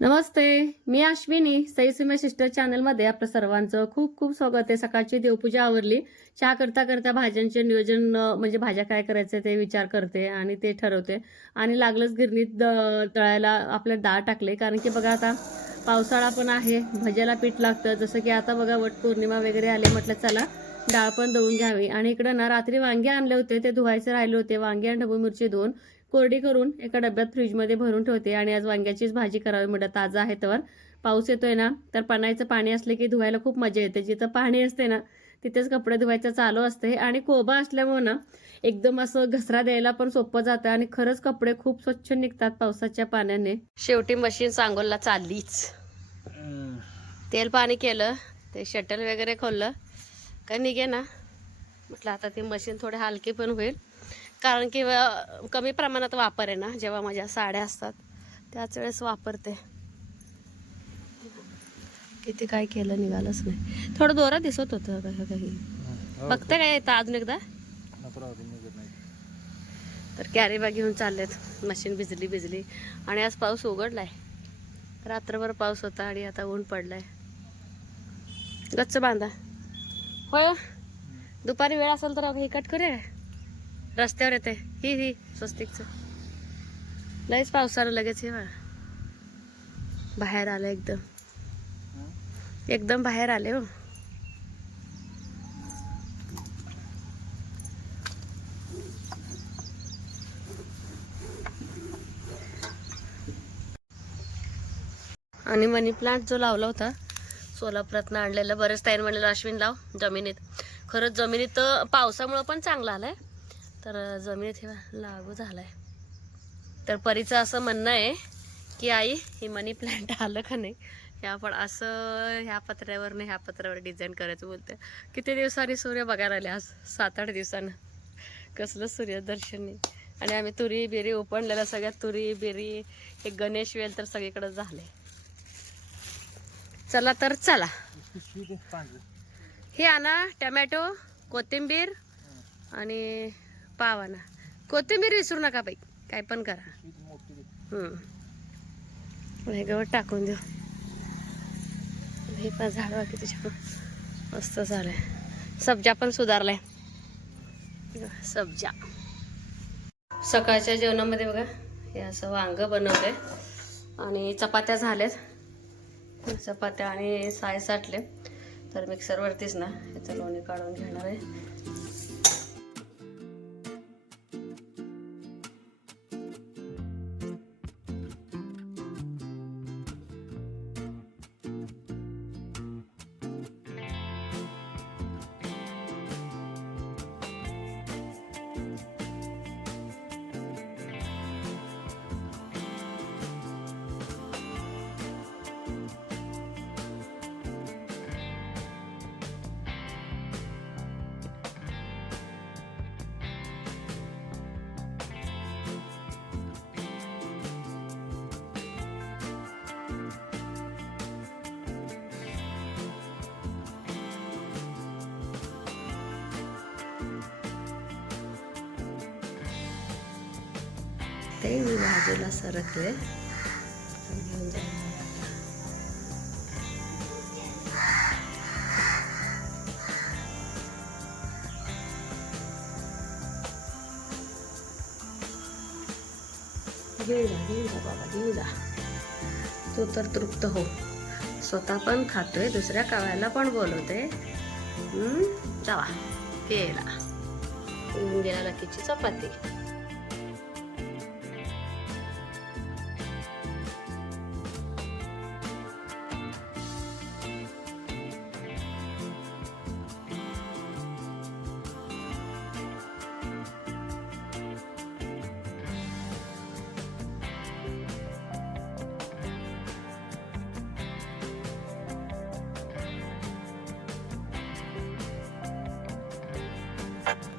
नमस्ते मी अश्विनी. सई सुमे सिस्टर चॅनलमध्ये आपलं सर्वांचं खूप खूप स्वागत आहे. सकाळची देवपूजा आवरली. चहा करता करता भाज्यांचे नियोजन म्हणजे भाज्या काय करायचं ते विचार करते आणि ते ठरवते. आणि लागलंच गिरणीत द- आपल्या डाळ टाकले. कारण की बघा आता पावसाळा पण आहे. भज्याला पीठ लागतं. जसं की आता बघा वट पौर्णिमा वगैरे आले म्हटलं चला डाळ पण दळून घ्यावी. आणि इकडं ना रात्री वांगे आणले होते. ते धुवायचे राहिले होते. वांगे आणि ढबू मिरची धुवून कोरडी करून एका डब्यात फ्रीजमध्ये भरून ठेवते आणि आज वांग्याचीच भाजी करावी म्हटलं ताजा आहे तर पाऊस येतोय ना तर पाण्याचं पाणी असले की धुवायला खूप मजा येते. जिथं पाणी असते ना तिथेच कपडे धुवायचं चालू असते. आणि कोबा असल्यामुळं ना एकदम असं घसरा द्यायला पण सोपं जातं आणि खरंच कपडे खूप स्वच्छ निघतात पावसाच्या पाण्याने. शेवटी मशीन सांगोलला चाललीच. तेल पाणी केलं ते शटल वगैरे खोललं. का निघे ना. म्हटलं आता ती मशीन थोडी हलकी पण होईल. कारण की कमी प्रमाणात वापर आहे ना जेव्हा माझ्या साड्या असतात त्याच वेळेस वापरते. किती काय केलं निघालंच नाही. थोडं दोरा दिसत होतं काही. काही बघते काय येतं अजून एकदा. तर कॅरी बॅग घेऊन चाललेत मशीन भिजली भिजली. आणि आज पाऊस उघडलाय. रात्रभर पाऊस होता आणि आता ऊन पडलाय. गच्च बांधा. होय हो. दुपारी वेळ असेल तर हे कट करूया रस्त्यावर येते. ही ही स्वस्तिकचं. लयच पावसानं लगेच हे बाहेर आलं एकदम. एकदम बाहेर आले हो. आणि मनी प्लांट जो लावला होता सोलापुरातनं आणलेला बरेच ताईन म्हणलेलं अश्विन लाव जमिनीत. खरंच जमिनीत पावसामुळं पण चांगला आलाय. तर जमिनीत हे लागू झाला आहे तर परीचं असं म्हणणं आहे की आई हे मनी प्लांट आलं का नाही? हे आपण असं ह्या पत्र्यावर नाही ह्या पत्र्यावर डिझाईन करायचं बोलते किती दिवसांनी सूर्य बघायला आले आज? सात आठ दिवसानं. कसलं सूर्यदर्शन नाही आणि आम्ही तुरी बिरी उपणलेल्या सगळ्या तुरी बिरी हे गणेश वेल तर सगळीकडे झाले चला तर चला. हे आणा टमॅटो कोथिंबीर आणि पावाना. कोथिंबीर विसरू नका बाई. काय पण करा. हम्म. हे गवत टाकून देऊ. हे पण झाड किती तुझ्या मस्त झालंय. सब्जा पण सुधारलाय. सब्जा. सकाळच्या जेवणामध्ये बघा हे असं वांग बनवलंय. आणि चपात्या झाल्यात. चपात्या आणि साय साठले. तर मिक्सरवरतीच ना याचं लोणी काढून घेणार आहे. ते मी बाजूला सरकले. घेऊन घेऊन जा घेऊन जा बाबा घेऊन जा. तू तर तृप्त हो. स्वतः पण खातोय दुसऱ्या काव्याला पण बोलवते. जावा. केला. येऊन गेला लकीची चपाती.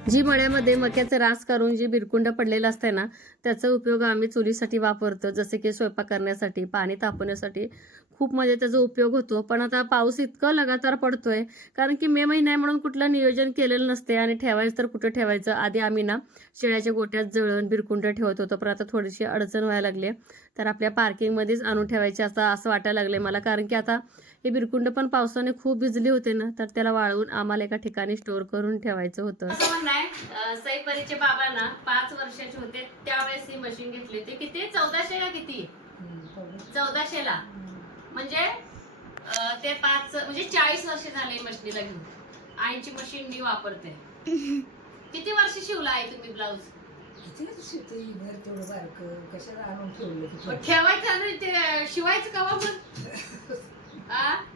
जी मळ्यामध्ये मक्याचं रास करून जी बिरकुंड पडलेलं असते ना त्याचा उपयोग आम्ही चुलीसाठी वापरतो. जसे की स्वयंपाक करण्यासाठी पाणी तापवण्यासाठी खूप म्हणजे त्याचा उपयोग होतो. पण आता पाऊस इतकं लगातार पडतोय कारण की मे महिना आहे म्हणून कुठलं नियोजन केलेलं नसते आणि ठेवायचं तर कुठं ठेवायचं? आधी आम्ही ना शेळ्याच्या गोट्यात जळण बिरकुंड ठेवत होतो. पण आता थोडीशी अडचण व्हायला लागली तर आपल्या पार्किंगमध्येच आणून ठेवायचे असं असं वाटायला लागले मला. कारण की आता हे बिरकुंड पण पावसाने खूप भिजले होते ना तर त्याला वाळवून आम्हाला एका ठिकाणी स्टोअर करून ठेवायचं होतं. सईपरीचे बाबा ना पाच वर्षाचे होते त्यावेळेस ही मशीन घेतली होती. किती? चौदाशे का किती? चौदाशे ला म्हणजे ते पाच म्हणजे चाळीस वर्ष झाले मशीनीला घेऊन. आईची मशीन मी वापरते. किती वर्ष शिवला आहे तुम्ही ब्लाऊज? ठेवायचं ते शिवायचं कवा मग?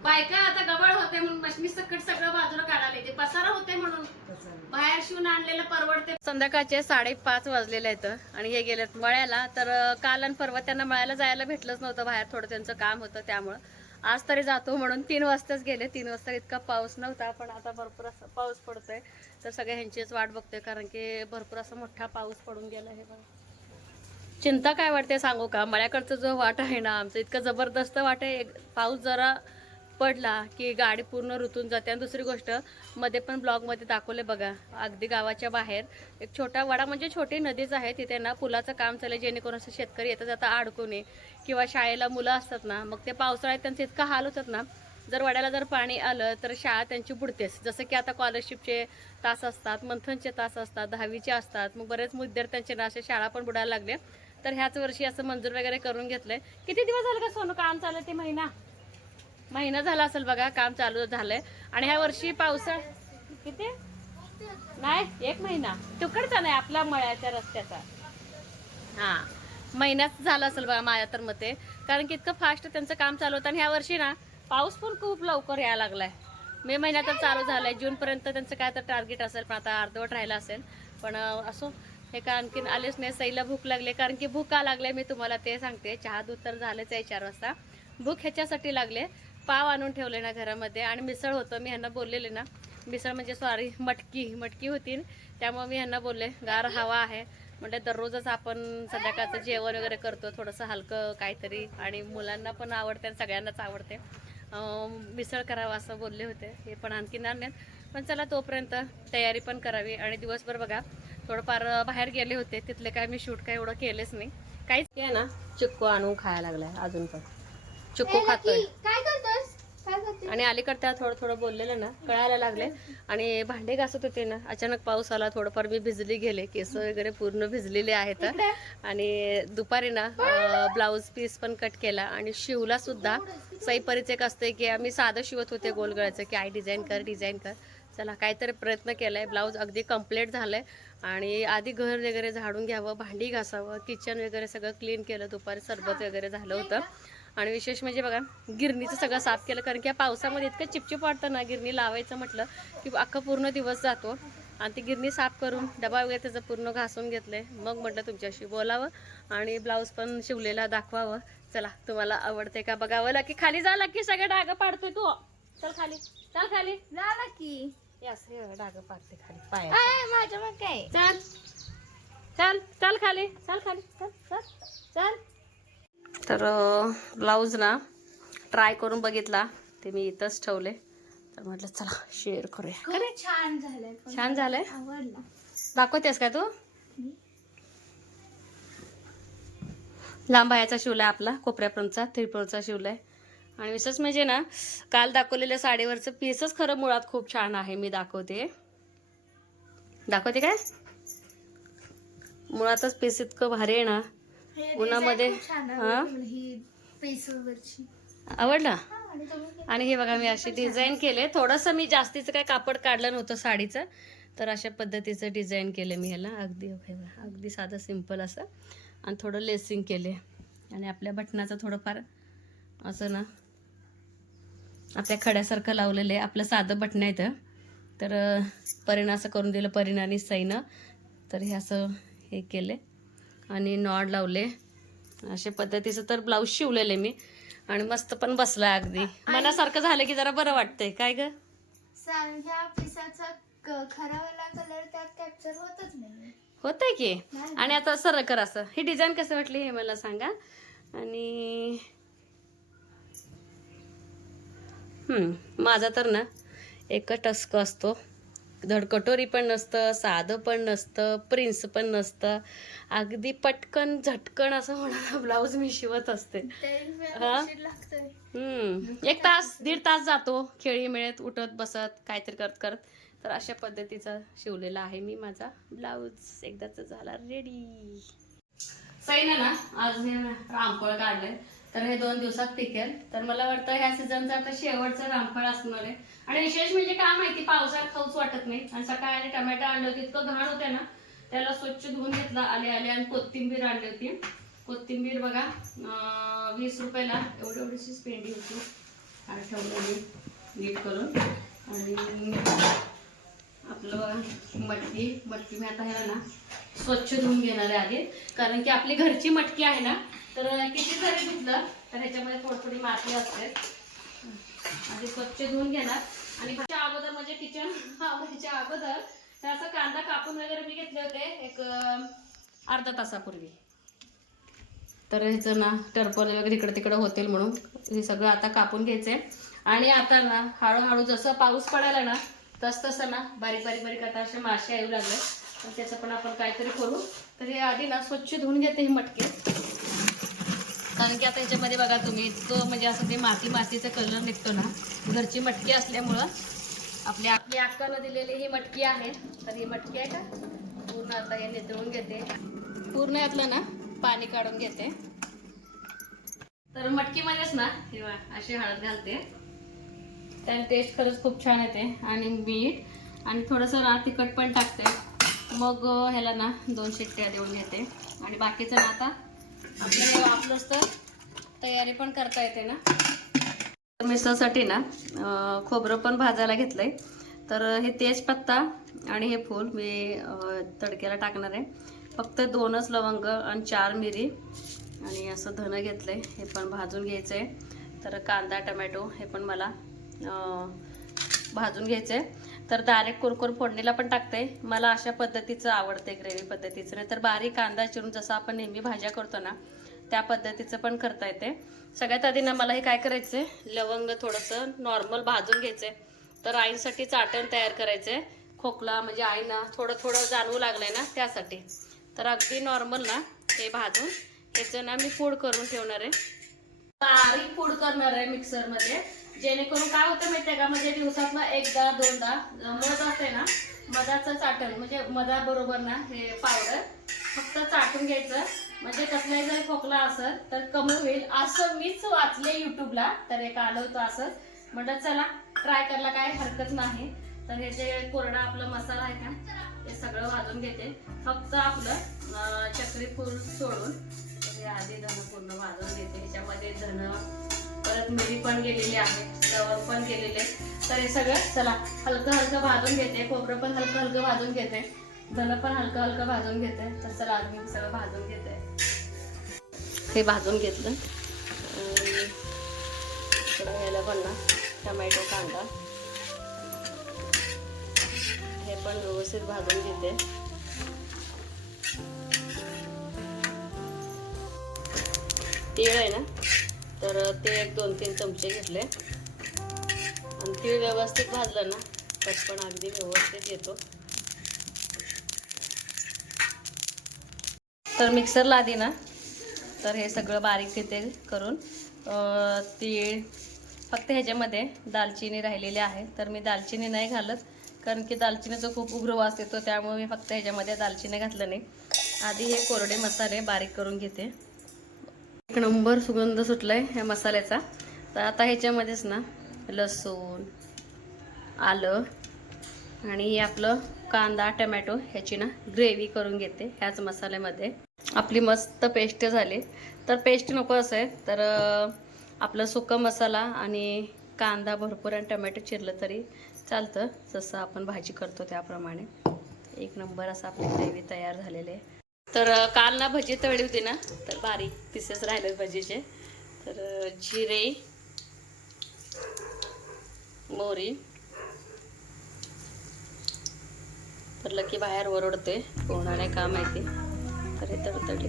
बायका आता गबळ होते म्हणून मशनी सकट सगळं बाजूला काढायला ते पसारा होते म्हणून. बाहेर शिवून आणलेलं परवडते. संध्याकाळचे साडेपाच वाजलेले आहेत आणि हे गेलेत मळ्याला. तर काल आणि परवा त्यांना मळ्याला जायला भेटलंच नव्हतं. बाहेर थोडं त्यांचं काम होतं त्यामुळं. आज तरी जातो म्हणून तीन वाजताच गेले. तीन वाजता इतका पाऊस नव्हता पण आता भरपूर असा पाऊस पडतोय. तर सगळ्या ह्यांचीच वाट बघतोय कारण की भरपूर असा मोठा पाऊस पडून गेला हे बघा चिंता काय वाटते सांगू का? मळ्याकडचं जो वाट आहे ना आमचं इतकं जबरदस्त वाट आहे. एक पाऊस जरा पडला की गाडी पूर्ण रुतून जाते. आणि दुसरी गोष्टमध्ये पण ब्लॉगमध्ये दाखवले बघा अगदी गावाच्या बाहेर. एक छोटा वडा म्हणजे छोटी नदीच आहे. तिथे ना पुलाचं काम चाललं जेणेकरून असं शेतकरी येतात जाता अडकू नये किंवा शाळेला मुलं असतात ना मग ते पावसाळ्यात त्यांचं इतकं हाल होतात ना जर वड्याला जर पाणी आलं तर शाळा त्यांची बुडतेच. जसं की आता स्कॉलरशिपचे तास असतात मंथनचे तास असतात दहावीचे असतात. मग बरेच विद्यार्थ्यांचे ना असे शाळा पण बुडायला लागले. तर ह्याच वर्षी असं मंजूर वगैरे करून घेतलंय. किती दिवस झाले का सोनू? काम चालू ते महिना? महिना झाला असेल बघा काम चालू झालंय. आणि ह्या वर्षी पावसाळ किती? नाही एक महिना. तिकडचा नाही आपला मळ्याच्या रस्त्याचा. हा महिन्यात झाला असेल बघा माझ्या तर मते. कारण की इतकं फास्ट त्यांचं काम चालू होतं. आणि ह्या वर्षी ना पाऊस पण खूप लवकर यायला लागलाय. मे महिन्यात चालू झालाय. जून पर्यंत त्यांचं काय तर टार्गेट असेल पण आता अर्धवट राहिलं असेल. पण असो. हे का आणखीन आलेच नाही सईला भूक लागले. कारण की भूक का लागले मी तुम्हाला ते सांगते. चहा दूध तर झालंच आहे चार वाजता. भूक ह्याच्यासाठी लागले. पाव आणून ठेवले ना घरामध्ये आणि मिसळ होतं. मी ह्यांना बोललेले ना मिसळ म्हणजे सॉरी मटकी. मटकी होती. त्यामुळे मी ह्यांना बोलले गार हवा आहे. म्हणजे दररोजच आपण संध्याकाळचं जेवण वगैरे करतो. थोडंसं हलकं काहीतरी. आणि मुलांना पण आवडते आणि सगळ्यांनाच आवडते. मिसळ करावं असं बोलले होते. हे पण आणखी आणण्यात पण चला तोपर्यंत तयारी पण करावी. आणि दिवसभर बघा थोडंफार बाहेर गेले होते. तिथले काय मी शूट काय एवढं केलेच नाही. काहीच आहे ना चिक्कू आणून खायला लागलाय अजून पण. चिक्कू खातोय. काय करतोस? काय करते आणि अलीकडे त्या थोडं थोडं बोललेलं ना कळायला लागले आणि भांडे घासत होते ना अचानक पाऊस आला थोडंफार मी भिजली गेले केस वगैरे पूर्ण भिजलेले आहेत. आणि दुपारी ना ब्लाऊज पीस पण कट केला. आणि शिवला सुद्धा सईपरीच एक असते की आम्ही साधं शिवत होते गोलगळ्याचं की आय डिझाईन कर डिझाईन कर. चला काहीतरी प्रयत्न केलाय. ब्लाऊज अगदी कंप्लीट आहे आणि आधी घर वगैरे झाडून घ्यावं भांडी घासावं किचन वगैरे सगळं क्लीन केलं दुपारी सरबत वगैरे झालं होतं. आणि विशेष म्हणजे बघा गिरणीचं सगळं साफ केलं कारण की या पावसामध्ये इतकं चिपचिप वाटतं ना गिरणी लावायचं म्हटलं की अख्खा पूर्ण दिवस जातो. आणि ती गिरणी साफ करून डबा वगैरे त्याचं पूर्ण घासून घेतलंय. मग म्हटलं तुमच्याशी बोलावं आणि ब्लाऊज पण शिवलेला दाखवावं. चला तुम्हाला आवडते का बघावं? की खाली जा की सगळं डागं पाडतोय तू. चल खाली चल खाली. जा की डागं पाडते खाली पाय आय, माझ्या मग काय चल. चल चल खाली चल खाली चल चल चल. तर ब्लाऊज ना ट्राय करून बघितला ते मी इथंच ठेवले. तर म्हटलं चला शेअर करूया. छान झालंय छान झालंय? दाखवतेस का तू? लांब बायाचा शिवलाय आपला कोपऱ्यापर्यंतचा त्रिपुरचा शिवलाय. आणि विशेष म्हणजे ना काल दाखवलेल्या साडीवरचं पीसच खरं मुळात खूप छान आहे. मी दाखवते. दाखवते काय? मुळातच पीस इतकं भारी आहे ना. उन्हामध्ये- हा? आवडली? आणि हे बघा मी अशी डिझाईन केले. थोडंसं मी जास्तीचं काय कापड काढलं नव्हतं साडीचं. तर अशा पद्धतीचं डिझाईन केलं मी ह्याला. अगदी अगदी साधं सिंपल असं. आणि थोडं लेसिंग केले. आणि आपल्या बटनाचं थोडंफार असं ना आपल्या खड्यासारखं लावलेलं आहे. आपलं साधं बटणं आहे तर अं, परीनं असं करून दिलं परीनं आणि सईनं. तर हे असं हे केले आणि नॉड लावले. अशा पद्धतीचं तर ब्लाऊज शिवलेले मी. आणि मस्त पण बसला अगदी. मनासारखं झालं की जरा बरं वाटतंय. काय ग? सा- ह्या पिसाचा क- खरावाला कलर त्यात कॅप्चर होतच नाही. होतंय की? आणि आता सरळ कर असं. ही डिझाईन कसं वाटली हे मला सांगा. आणि माझा तर ना एकच टस्क असतो. धडकटोरी पण नसतं साधं पण नसतं प्रिन्स पण नसतं. अगदी पटकन झटकन असं होणारा ब्लाऊज मी शिवत असते. एक तास दीड तास जातो खेळी मिळत उठत बसत काहीतरी करत करत. तर अशा पद्धतीचा शिवलेला आहे मी माझा ब्लाऊज. एकदाच झाला रेडी सैन ना आज मी रामफळ काढलंय. तर हे दोन दिवसात पिकेल. तर मला वाटतं ह्या सीझनचा आता शेवटचं रामफळ असणार आहे. आणि विशेष म्हणजे काय माहिती पावसाळ्यात खाऊच वाटत नाही. आणि सकाळी आणि टमॅटो आणले होते इतकं घाण होते ना त्याला स्वच्छ धुवून घेतला आले आले आणि कोथिंबीर आणली होती. कोथिंबीर बघा वीस रुपयाला एवढी एवढीशीच पेंडी होती. आणि ठेवलेली नीट करून. आणि आपलं बघा मटकी मटकी मी आता ह्याला ना स्वच्छ धुवून घेणार आहे आधी. कारण की आपली घरची मटकी आहे ना तर किती जरी धुतलं तर ह्याच्यामध्ये थोडी थोडी माती असते. आधी स्वच्छ धुवून घेणार. आणि ह्याच्या अगोदर म्हणजे किचन ह्याच्या अगोदर तर असं कांदा कापून वगैरे मी घेतले होते. एक अर्धा तासापूर्वी. तर ह्याचं ना टरपल वगैरे इकडे तिकडे होतील म्हणून हे सगळं आता कापून घ्यायचंय. आणि आता ना हळूहळू जसं पाऊस पडायला ना तस तसं ना बारीक बारीक बारीक आता असे मासे येऊ लागले. त्याचं पण आपण काहीतरी करू. तर हे आधी ना स्वच्छ धुवून घेते हे मटके. कारण की आता ह्याच्यामध्ये बघा तुम्ही इतकं म्हणजे असं ते माती मातीचा कलर निघतो ना घरची मटकी असल्यामुळं आपली आपली अक्कानं दिलेली ही मटकी आहे. तर ही मटकी आहे का? पूर्ण आता हे नितळून घेते. पूर्ण यातलं ना पाणी काढून घेते. तर मटकीमध्येच ना किंवा अशी हळद घालते. त्याने टेस्ट खरंच खूप छान येते. आणि मीठ आणि थोडंसं ना तिखट पण टाकते. मग ह्याला ना दोन शिट्ट्या देऊन घेते. आणि बाकीचं ना आता आपलं आपलंच तर तयारी पण करता येते ना. मिसळसाठी ना खोबरं पण भाजायला घेतलंय. तर हे तेजपत्ता आणि हे फूल मी तडक्याला टाकणार आहे. फक्त दोनच लवंग आणि चार मिरी आणि असं धनं घेतलंय हे पण भाजून घ्यायचं आहे तर कांदा टमॅटो हे पण मला भाजून घ्यायचं आहे तर डायरेक्ट कुरकुर फोडणीला पण टाकते. मला अशा पद्धतीचं आवडते ग्रेव्ही पद्धतीचं. नाही तर बारीक कांदा चिरून जसं आपण नेहमी भाज्या करतो ना त्या पद्धतीचं पण करता येते. सगळ्यात आधी ना मला हे काय करायचं आहे लवंग थोडंसं नॉर्मल भाजून घ्यायचं आहे तर आईसाठी चाटण तयार करायचं आहे खोकला म्हणजे आईना थोडं थोडं जाणवू लागलंय ना त्यासाठी. तर अगदी नॉर्मल ना हे भाजून ह्याचं ना मी पूड करून ठेवणार आहे. बारीक पूड करणार आहे मिक्सरमध्ये जेणेकरून काय होतं माहितीये का? म्हणजे दिवसातलं एकदा दोनदा मध असते ना मधाचं चाटण म्हणजे मधाबरोबर ना हे पावडर फक्त चाटून घ्यायचं. म्हणजे कसलाही जर खोकला असेल तर कमी होईल. असं मीच वाचले युट्यूबला तर एक आलं होतं असं. म्हटलं चला ट्राय करायला काय हरकत नाही. तर हे जे कोरडा आपला मसाला आहे का हे सगळं वाजून घेते. फक्त आपलं अं, चक्री फूल सोडून. आधी धन पूर्ण भाजून घेते. ह्याच्यामध्ये धन परत मिरी पण गेलेली आहे लवंग पण गेलेले तर हे सगळं चला हलकं हलकं भाजून घेते. खोबरं पण हलकं हलकं भाजून घेते. धन पण हलकं हलकं भाजून घेते. तर चला आज मी सगळं भाजून घेते. हे भाजून घेतलं. ह्याला पण ना टमॅटो कांदा. हे पण व्यवस्थित भाजून घेते. तीळ आहे ना तर ते एक दोन तीन चमचे घेतले. आणि तीळ व्यवस्थित भाजलं ना तर पण अगदी व्यवस्थित येतो. तर मिक्सरला आधी ना तर हे सगळं बारीक तिथे करून तीळ फक्त ह्याच्यामध्ये दालचिनी राहिलेली आहे. तर मी दालचिनी नाही घालत कारण की दालचिनीचा खूप उग्र वास येतो त्यामुळे मी फक्त ह्याच्यामध्ये दालचिनी घातलं नाही. आधी हे कोरडे मसाले बारीक करून घेते. एक नंबर सुगंध सुटलाय ह्या मसाल्याचा. तर आता ह्याच्यामध्येच ना लसूण आलं आणि हे आपलं कांदा टमॅटो ह्याची ना ग्रेव्ही करून घेते ह्याच मसाल्यामध्ये. आपली मस्त पेस्ट झाली. तर पेस्ट नको असेल तर आपलं सुका मसाला आणि कांदा भरपूर आणि टमॅटो चिरलं तरी चालतं. जसं आपण भाजी करतो त्याप्रमाणे. एक नंबर असं आपली ग्रेव्ही तयार झालेली आहे. तर काल ना भजी तळली होती ना तर बारीक पिसेस राहिले भजीचे. तर जिरे मोहरी तर लकी बाहेर ओरडते कोणाने का माहिती? तर हे तडतडले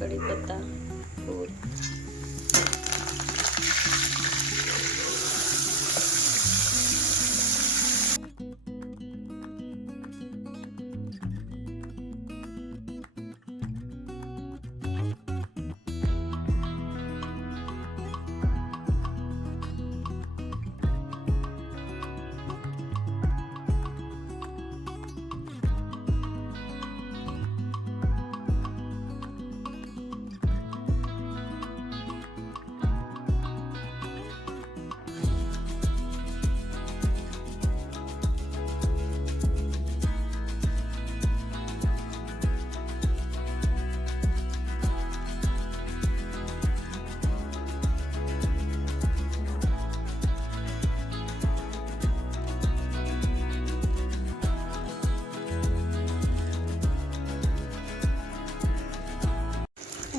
कढीपत्ता फूल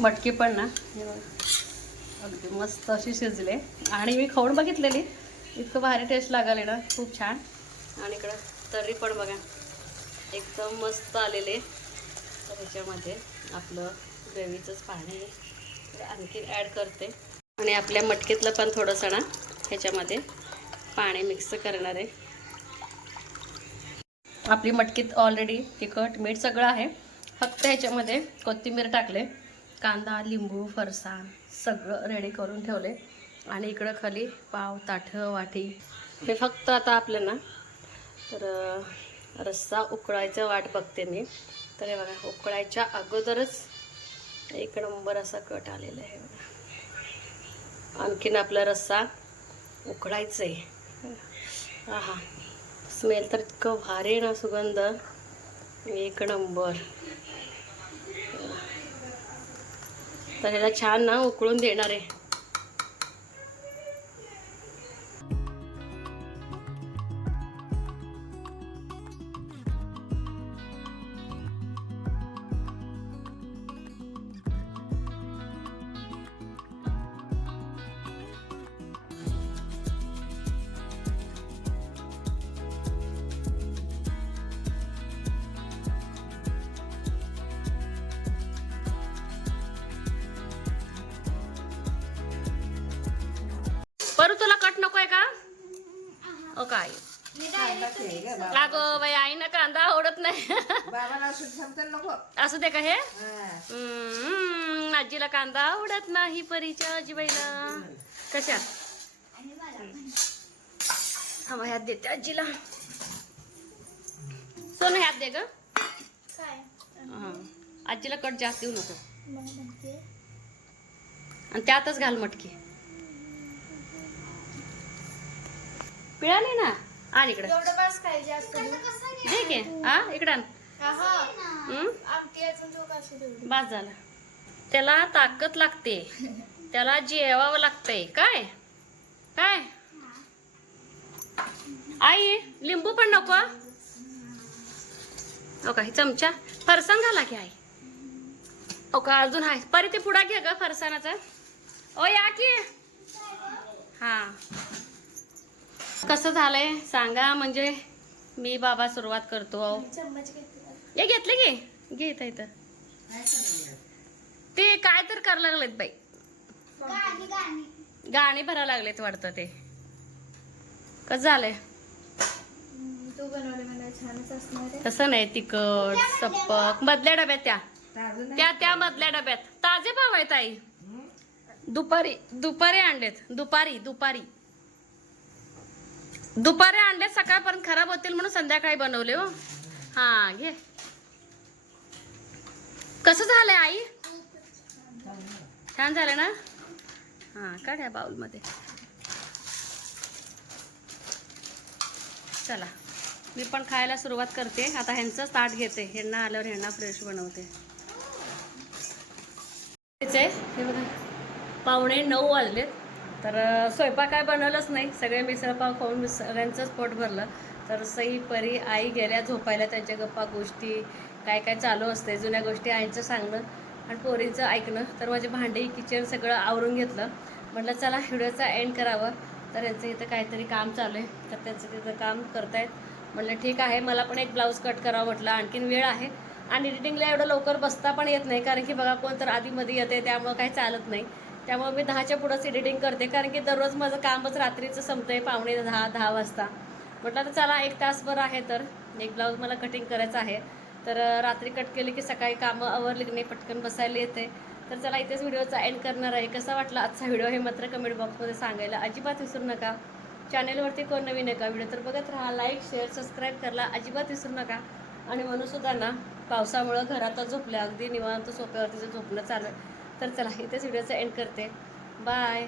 मटकी पण ना. हे बघा. अगदी मस्त अशी शिजले. आणि मी खाऊन बघितलेली. इतकं भारी टेस्ट लागाले ना. खूप छान. आणि इकडं तर्री पण बघा. एकदम मस्त आलेले. तर ह्याच्यामध्ये आपलं ग्रेव्हीचंच पाणी आणखी ॲड करते. आणि आपल्या मटकीतलं पण थोडंसं ना ह्याच्यामध्ये पाणी मिक्स करणार आहे. आपली मटकीत ऑलरेडी तिखट मीठ सगळं आहे. फक्त ह्याच्यामध्ये कोथिंबीर टाकले. कांदा लिंबू फरसाण सगळं रेडी करून ठेवले. आणि इकडं खाली पाव ताठं वाटी. हे फक्त आता आपलं ना तर रस्सा उकळायचं वाट बघते मी. तर हे बघा उकळायच्या अगोदरच एक नंबर असा कट आलेला आहे. बघा आणखीन आपला रस्सा उकळायचं आहे हा स्मेल तर इतकं भारी आहे ना सुगंध. एक नंबर. तर ह्याला छान ना उकळून देणार आहे. डायरेक्ट का गो बाई आईनं कांदा आवडत नाही. बाबाला असं सांगता नको. असू दे का हे? हा. आजीला कांदा आवडत नाही परीच्या आजीबाईला. कशा? आणि मला पण. हा ह्यात देते आजीला. सोनं ह्यात दे ग. काय? हा. आजीला कट जास्त देऊ नको. आणि त्यातच घाल मटकी. पिळाली ना? आण इकडं. एवढं बस काय जास्त दे की. हा इकडं बास झालं. त्याला ताकद लागते. त्याला जेवावं लागतंय. काय? काय? आई लिंबू पण नको हो? का हे चमचा. फरसाण घाला की आई. हो का अजून आहे. परी ते पुढा घ्या ग फरसाणाचा. ओ या की. हा. कसं झालंय? सांगा म्हणजे मी बाबा सुरुवात करतो हे घेतले की? घे इथं ते काय तर करायला लागलेत बाई. गाणी भरायला लागलेत वाटतं ते. कसं झालंय? तसं नाही तिखट सप्पक मधल्या डब्यात त्या. त्या त्या मधल्या डब्यात. ताजे भाव आहेत आई? दुपारी दुपारी आणलेत. दुपारी दुपारी. दुपारी आणलेत सकाळपर्यंत खराब होतील म्हणून संध्याकाळी बनवले हो. हा घे. कसं झालंय आई? छान झालं ना? हा काढ्या बाउलमध्ये. चला मी पण खायला सुरुवात करते. आता ह्यांचंच ताट घेते. ह्यांना आल्यावर ह्यांना फ्रेश बनवते. हे बघा पावणे नऊ वाजलेत. तर स्वयंपाक काय बनवलंच नाही. सगळे मिसळपाव खाऊन सगळ्यांचंच पोट भरलं. तर सई परी आई गेल्या झोपायला त्यांच्या गप्पा गोष्टी काय काय चालू असते जुन्या गोष्टी आईचं सांगणं आणि पोरींचं ऐकणं. तर माझे भांडी किचन सगळं आवरून घेतलं. म्हटलं चला व्हिडिओचा एंड करावं. तर यांचं इथं काहीतरी काम चालू आहे. तर त्यांचं तिथं काम करतायत. म्हटलं ठीक आहे मला पण एक ब्लाऊज कट करावं म्हटलं. आणखीन वेळ आहे. आणि एडिटिंगला एवढं लवकर बसता पण येत नाही. कारण की बघा कोण तर आधीमध्ये येते त्यामुळं काही चालत नाही. त्यामुळे मी दहाच्या पुढंच एडिटिंग करते. कारण की दररोज माझं कामच रात्रीचं संपतंय पावणे दहा दहा वाजता. म्हटलं तर चला एक तासभर आहे तर. एक ब्लाऊज मला कटिंग करायचं आहे. तर रात्री कट केली की सकाळी कामं आवरली की नाही पटकन बसायला येते. तर चला इथेच व्हिडिओचा एंड करणार आहे. कसा वाटला आजचा व्हिडिओ हे मात्र कमेंट बॉक्समध्ये सांगायला अजिबात विसरू नका. चॅनेलवरती कोण नवीन आहे का? व्हिडिओ तर बघत राहा. लाईक शेअर सबस्क्राईब करा अजिबात विसरू नका. आणि म्हणून सुद्धा ना पावसामुळं घरातच झोपल्या. अगदी निवांत सोप्यावरतीचं झोपणं चालू आहे. तर चला इथेच व्हिडिओचं एंड करते. बाय